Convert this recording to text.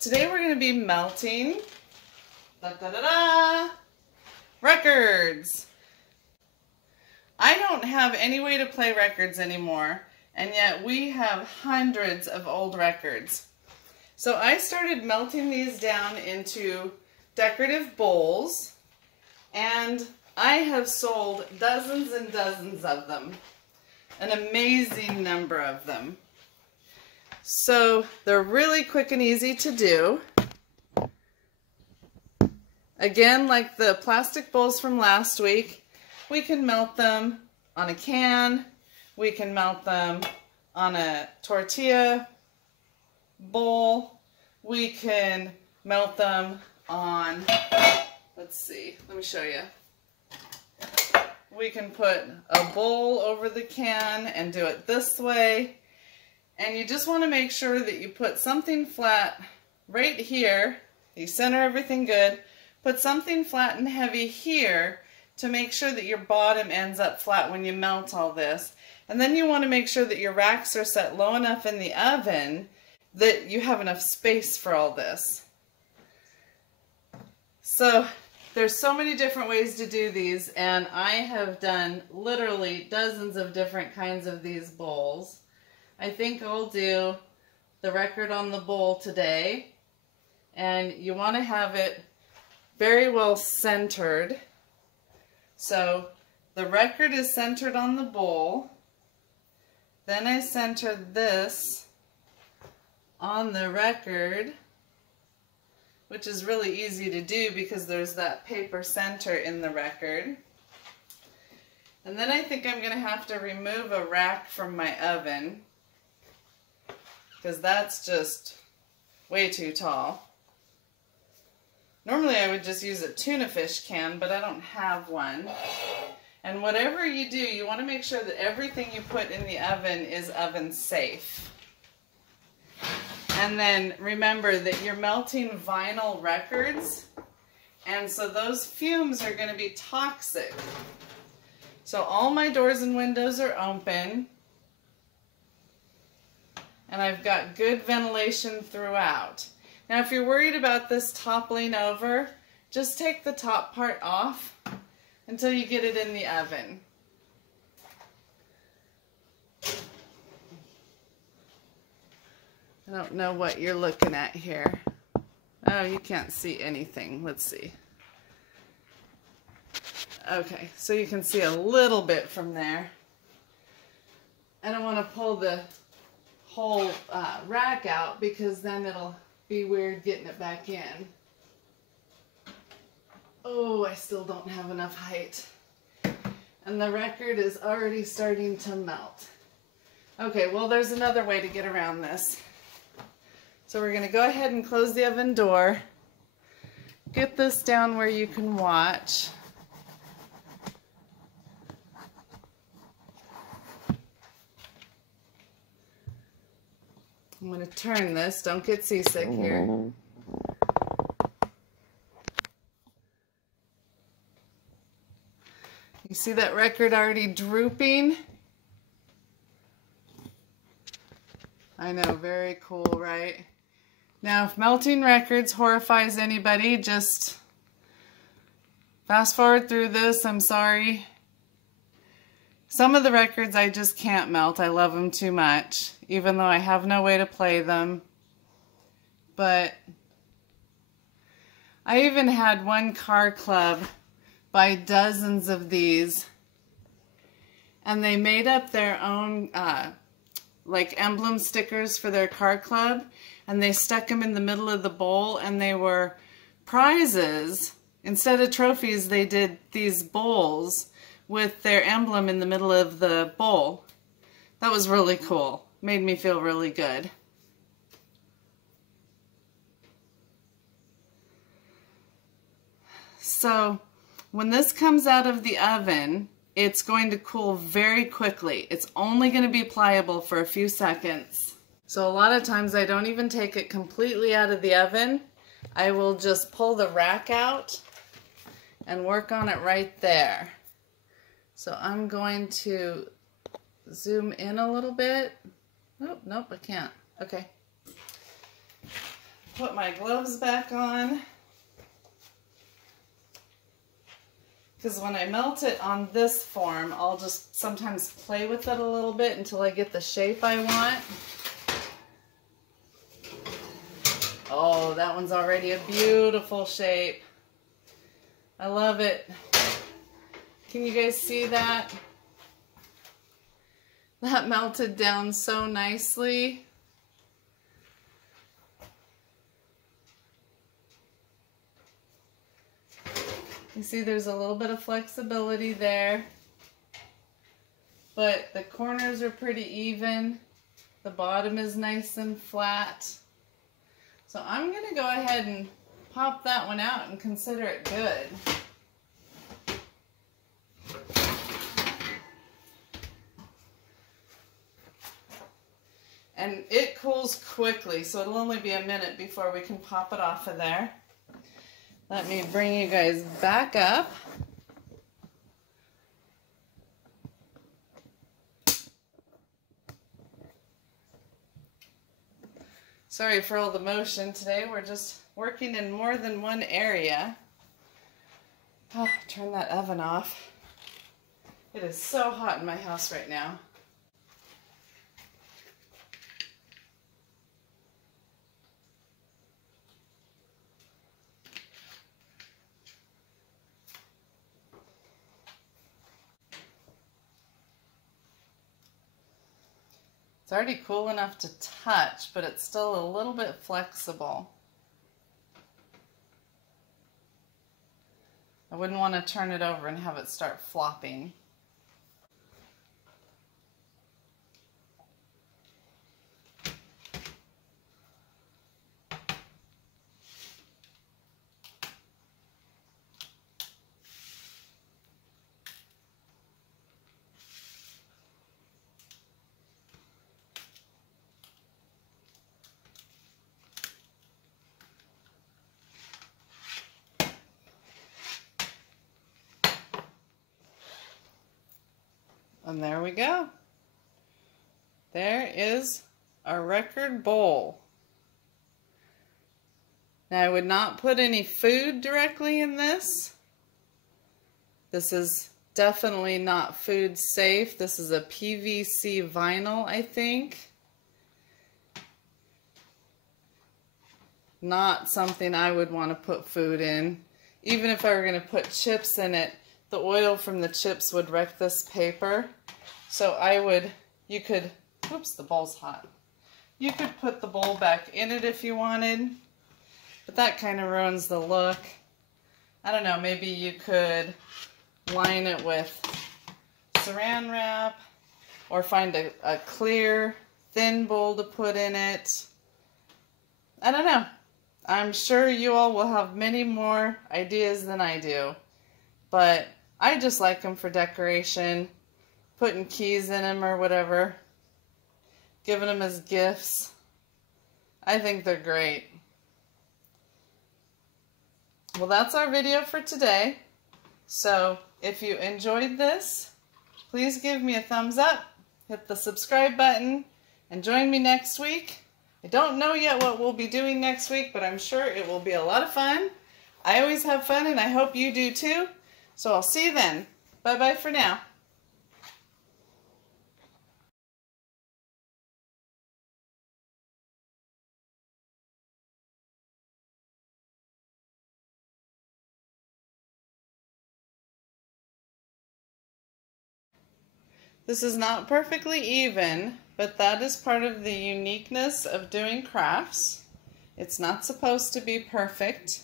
Today we're going to be melting records. I don't have any way to play records anymore, and yet we have hundreds of old records. So I started melting these down into decorative bowls, and I have sold dozens and dozens of them, an amazing number of them. So they're really quick and easy to do. Again, like the plastic bowls from last week, we can melt them on a can, we can melt them on a tortilla bowl, we can melt them on, let's see, let me show you. We can put a bowl over the can and do it this way. And you just want to make sure that you put something flat right here. You center everything good. Put something flat and heavy here to make sure that your bottom ends up flat when you melt all this. And then you want to make sure that your racks are set low enough in the oven that you have enough space for all this. So there's so many different ways to do these, and I have done literally dozens of different kinds of these bowls. I think I'll do the record on the bowl today, and you want to have it very well centered. So the record is centered on the bowl, then I center this on the record, which is really easy to do because there's that paper center in the record. And then I think I'm going to have to remove a rack from my oven, because that's just way too tall. Normally I would just use a tuna fish can, but I don't have one. And whatever you do, you want to make sure that everything you put in the oven is oven safe. And then remember that you're melting vinyl records, and so those fumes are going to be toxic. So all my doors and windows are open, and I've got good ventilation throughout. Now if you're worried about this toppling over, just take the top part off until you get it in the oven. I don't know what you're looking at here. Oh, you can't see anything. Let's see. Okay, so you can see a little bit from there. I don't want to pull the whole rack out because then it'll be weird getting it back in. Oh, I still don't have enough height. And the record is already starting to melt. Okay, well there's another way to get around this. So we're going to go ahead and close the oven door. Get this down where you can watch. I'm going to turn this. Don't get seasick here. You see that record already drooping? I know, very cool, right? Now, if melting records horrifies anybody, just fast forward through this. I'm sorry. Some of the records I just can't melt. I love them too much, even though I have no way to play them. But I even had one car club buy dozens of these, and they made up their own like emblem stickers for their car club, and they stuck them in the middle of the bowl, and they were prizes. Instead of trophies, they did these bowls with their emblem in the middle of the bowl. That was really cool. Made me feel really good. So when this comes out of the oven, it's going to cool very quickly. It's only going to be pliable for a few seconds. So a lot of times I don't even take it completely out of the oven. I will just pull the rack out and work on it right there. So I'm going to zoom in a little bit. Oh, nope, I can't. Okay. put my gloves back on, because when I melt it on this form, I'll just sometimes play with it a little bit until I get the shape I want. Oh, that one's already a beautiful shape. I love it. Can you guys see that? That melted down so nicely. You see there's a little bit of flexibility there, but the corners are pretty even. The bottom is nice and flat. So I'm going to go ahead and pop that one out and consider it good. And it cools quickly, so it'll only be a minute before we can pop it off of there. Let me bring you guys back up. Sorry for all the motion today. We're just working in more than one area. Oh, turn that oven off. It is so hot in my house right now. It's already cool enough to touch, but it's still a little bit flexible. I wouldn't want to turn it over and have it start flopping. And there we go. There is a record bowl. Now I would not put any food directly in this. This is definitely not food safe. This is a PVC vinyl, I think. Not something I would want to put food in. Even if I were going to put chips in it, the oil from the chips would wreck this paper. So you could, oops, the bowl's hot. You could put the bowl back in it if you wanted, but that kind of ruins the look. I don't know, maybe you could line it with saran wrap or find a clear, thin bowl to put in it. I don't know. I'm sure you all will have many more ideas than I do, but I just like them for decoration, putting keys in them or whatever, giving them as gifts. I think they're great. Well, that's our video for today. So if you enjoyed this, please give me a thumbs up, hit the subscribe button, and join me next week. I don't know yet what we'll be doing next week, but I'm sure it will be a lot of fun. I always have fun, and I hope you do too. So I'll see you then. Bye-bye for now. This is not perfectly even, but that is part of the uniqueness of doing crafts. It's not supposed to be perfect.